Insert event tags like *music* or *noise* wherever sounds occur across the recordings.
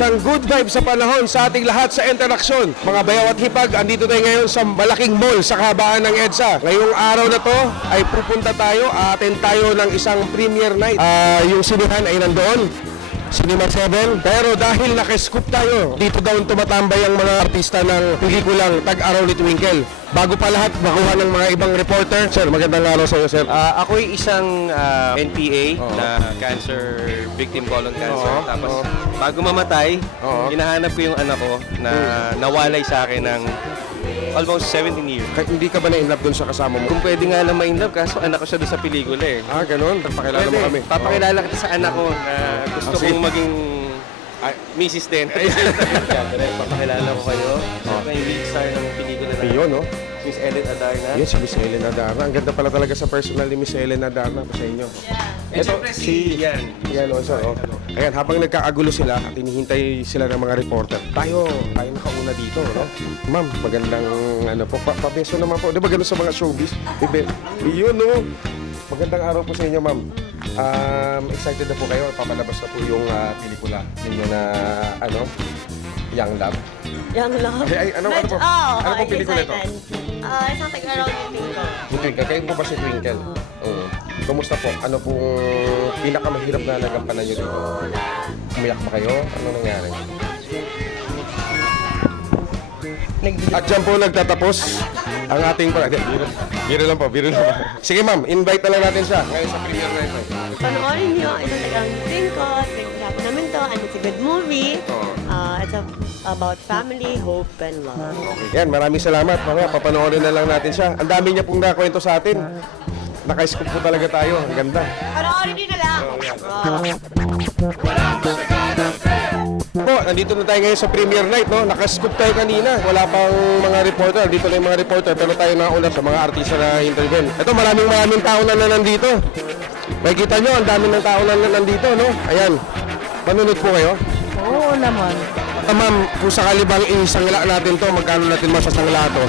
Isang good vibe sa panahon sa ating lahat sa interaksyon. Mga bayaw at hipag, andito tayo ngayon sa malaking mall sa kahabaan ng EDSA. Ngayong araw na to ay pupunta tayo, atin tayo ng isang premiere night. Ah, yung sinihan ay nandoon. Cinema 7. Pero dahil nakascoop tayo, dito daw tumatambay ang mga artista ng pelikulang Tag-Araw ni Twinkle. Bago pa lahat, makuha ng mga ibang reporter. Sir, magandang araw sa iyo, sir. Ah, ako'y isang ah, NPA Oo. na cancer victim colon cancer. Oo, Tapos oo. bago mamatay, Oo. hinahanap ko yung anak ko na nawalay sa akin ng almost 17 years. Kahit hindi ka ba na-inlove dun sa kasama mo? Kung pwede nga lang ma-inlove, kaso anak ko siya doon sa pelikula eh. Ah, ganun. Pakilala mo kami. papakilala kita sa anak ko na gusto Ah, sige. kong maging misis din. Yan, direct, papakilala ko kayo. Siya pa yung lead star ng pelikula na Ayun, no? Miss Ellen Adarna. Yan si Miss Ellen Adarna. Ang ganda pala talaga sa personal ni Miss Ellen Adarna sa inyo. And syempre si. Yan, oh, sir. Oh. Ayan, habang nagkakagulo sila at hinihintay sila ng mga reporter, tayo, tayo nakauna dito, no? Ma'am, magandang, ano po, pa pabeso naman po. Di ba ganun sa mga showbiz? Ibe, yun, no? Magandang araw po sa inyo, ma'am. Um, excited na po kayo. Papalabas na po yung ah, pelikula ninyo na, ano, Young Love. Young Love. Ay, ay, ano- ano po? Oo, Ano okay, pelikula ito? Ah, isang tag-araw yung Twinkle. Yung Twinkle, kayo po ba si Twinkle? Oo. Kumusta po? Ano pong pinakamahirap na nagampanan nyo dito? Umiyak ba kayo? Ano nangyari? At dyan po nagtatapos ang ating para. Biro, biro lang po, biro lang po. *laughs* Sige ma'am, invite na lang natin siya ngayon sa premiere na ito. Panoorin niyo, isang tag-araw yung Twinkle. Pinaghirapan namin to, and it's a good movie. Ah, it's a- about family, hope, and love. Yan, maraming salamat. Mga papanoorin na lang natin siya. Ang dami niya pong nakwento sa atin. Naka-scoop po talaga tayo. Ang ganda. Panoorin din na lang. Po, nandito na tayo ngayon sa premiere night, no? Nakascoop tayo kanina. Wala pang mga reporter. Dito na yung mga reporter. Pero tayo nauna sa mga artista na intervene. Ito, maraming maraming tao na, na nandito. Makikita nyo, ang dami ng tao na, na nandito, no? Ayan. Manunod po kayo. Oo naman. Ah, ma'am, kung sakali bang isangla natin to, magkano natin masasangla to?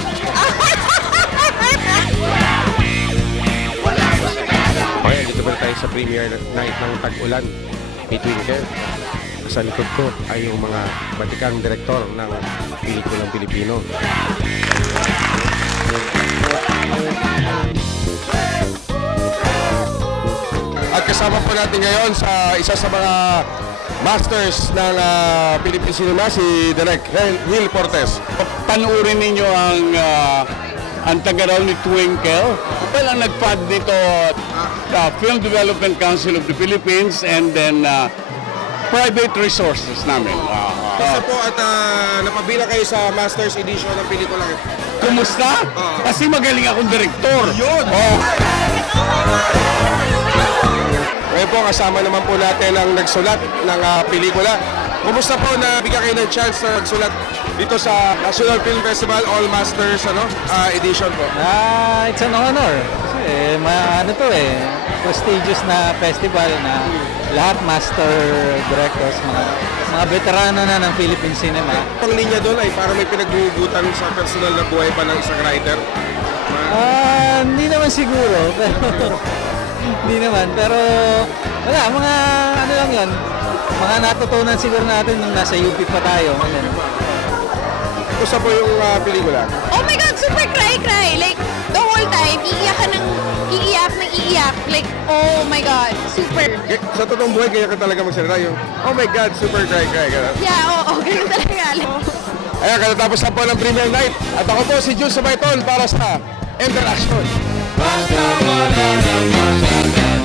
Okay, dito pala tayo sa premiere night ng Tag-Ulan ni Twinkle. Sa likod ko ay yung mga batikang direktor ng pelikulang Pilipino. At kasama po natin ngayon sa isa sa mga masters ng uh, Philippine Cinema, si Direk Will Cortez. Panuorin ninyo ang uh, ang tagaraw ni Twinkle. Well, ang nagpad nito, uh, Film Development Council of the Philippines and then uh, private resources namin. Uh, Basta po at uh, napabila kayo sa Masters Edition ng pelikulang ito. kumusta? Kasi magaling akong direktor. Yun! Oh, *laughs* Ngayon po, kasama naman po natin ang nagsulat ng ah, pelikula. Kumusta po na bigyan kayo ng chance na magsulat dito sa National Film Festival All Masters ano, ah, Edition po? Ah, it's an honor. Kasi ma, ano to eh, prestigious na festival na lahat master directors, mga mga veterano na ng Philippine cinema. Ang linya doon ay para may pinagbubutan sa personal na buhay pa ng isang writer. Ah, hindi naman siguro, *laughs* pero hindi naman, pero wala, mga ano lang 'yon. Mga natutunan siguro natin nung nasa UP pa tayo. Ganun. Kumusta po yung ah, pelikula? Oh my God, super cry-cry. Like, iiyak. Like, oh my God, super. Sa totoong buhay, kaya ka talaga magsalita yung, oh my God, super cry cry. Ganun. Yeah, oo, oh, ganun talaga. *laughs* Ayan, katatapos na po ng premiere night. At ako po si Jules Sabayton para sa Interaction. Basta wala nang masabi